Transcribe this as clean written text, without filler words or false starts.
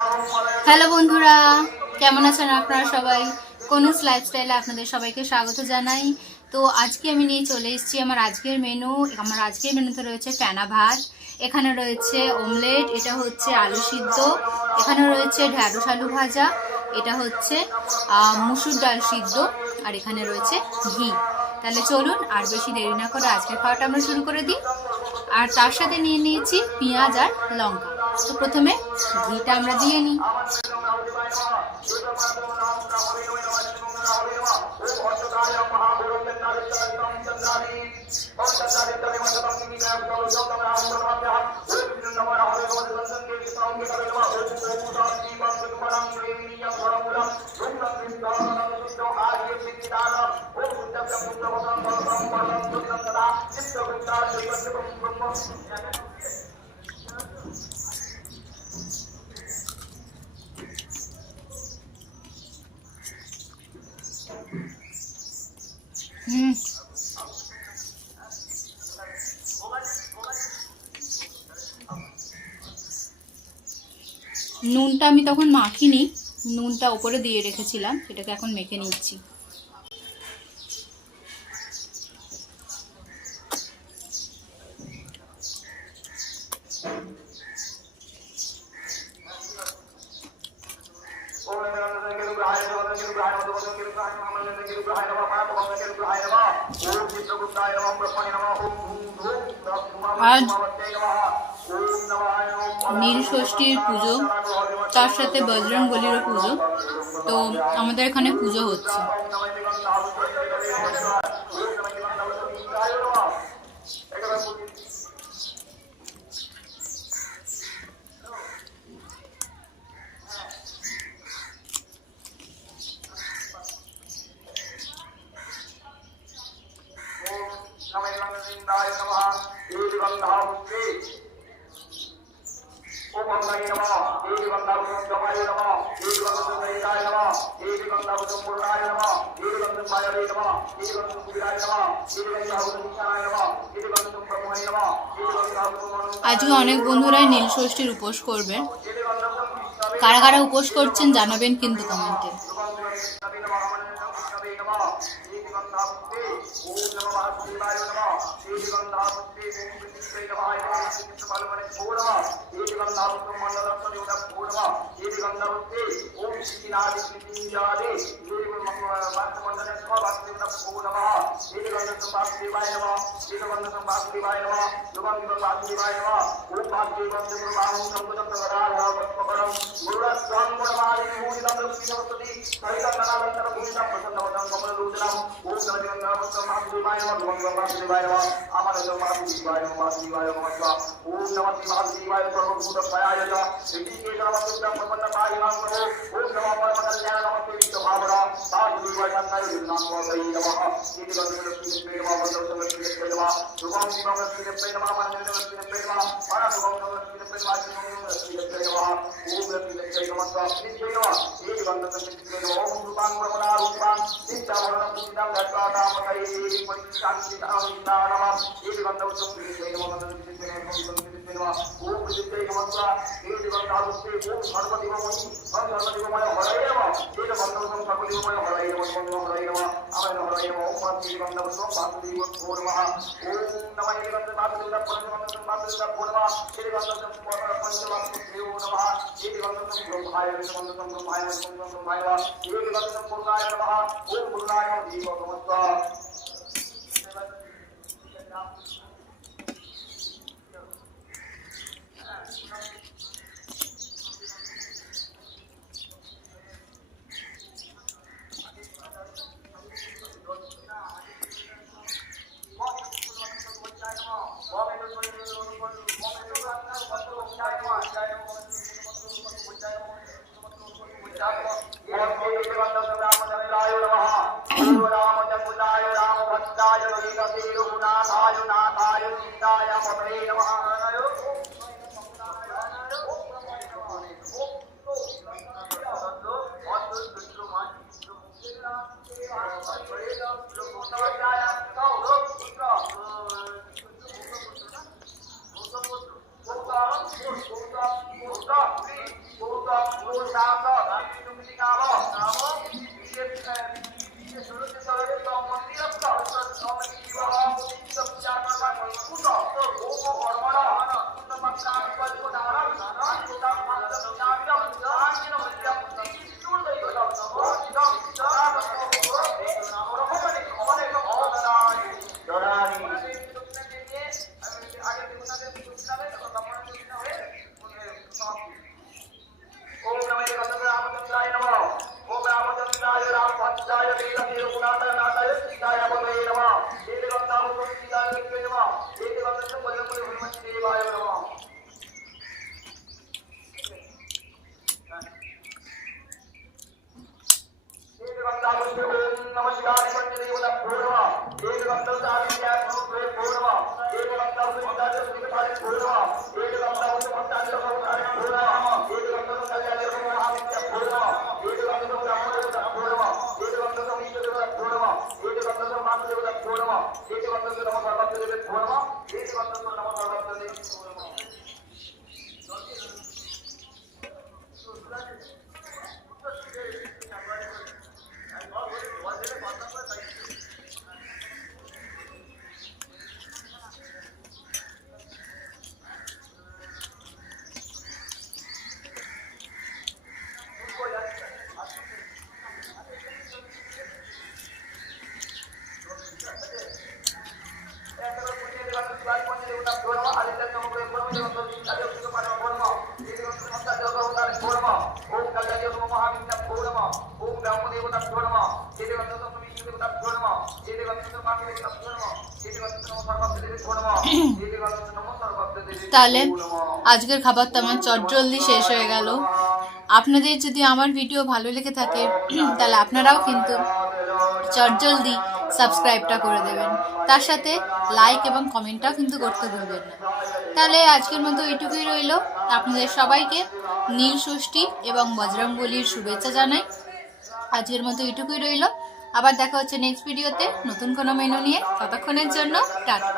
Hello বন্ধুরা, কেমন আছেন আপনারা সবাই? কোনুস লাইফস্টাইলে আপনাদের সবাইকে স্বাগত জানাই। তো আজকে আমি নিয়ে চলে এসেছি আমার আজকের মেনু। আমার আজকের মেনুতে রয়েছে ফেনা ভাত, এখানে রয়েছে অমলেট, এটা হচ্ছে আলু সিদ্ধ, এখানে রয়েছে ঢ্যাঁড়স আলু ভাজা, এটা হচ্ছে মুসুর ডাল সিদ্ধ, আর এখানে রয়েছে ঘি। তাহলে চলুন আর বেশি দেরি না করে আজকের খাওয়াটা আমরা শুরু করে দিই। আর তার সাথে নিয়ে নিয়েছি পেঁয়াজ আর লঙ্কা। তো প্রথমে ঘিটা আমরা দিয়ে নিই। নুনটা আমি তখন মাখিনি, নুনটা উপরে দিয়ে রেখেছিলাম, এটাকে এখন মেখে নিচ্ছি। আজ নীল ষষ্ঠীর পুজো, তার সাথে বজরং বলিরও পুজো। তো আমাদের এখানে পুজো হচ্ছে। আজকে অনেক বন্ধুরাই নীল ষষ্ঠীর উপোস করবে। কারা কারা উপোস করছেন জানাবেন কিন্তু কমেন্টে। তাহলে আজকের খাবার তো আমার চটজলদি শেষ হয়ে গেল। আপনাদের যদি আমার ভিডিও ভালো লেগে থাকে তাহলে আপনারাও কিন্তু চটজলদি সাবস্ক্রাইবটা করে দেবেন, তার সাথে লাইক এবং কমেন্টটাও কিন্তু করতে ভুলবেন না। তাহলে আজকের মতো এইটুকুই রইল। আপনাদের সবাইকে নীল ষষ্ঠী এবং বজরংবলীর শুভেচ্ছা জানাই। আজকের মতো এইটুকুই রইল। আবার দেখা হচ্ছে নেক্সট ভিডিওতে নতুন কোনো মেনু নিয়ে। ততক্ষণের জন্য টাটা।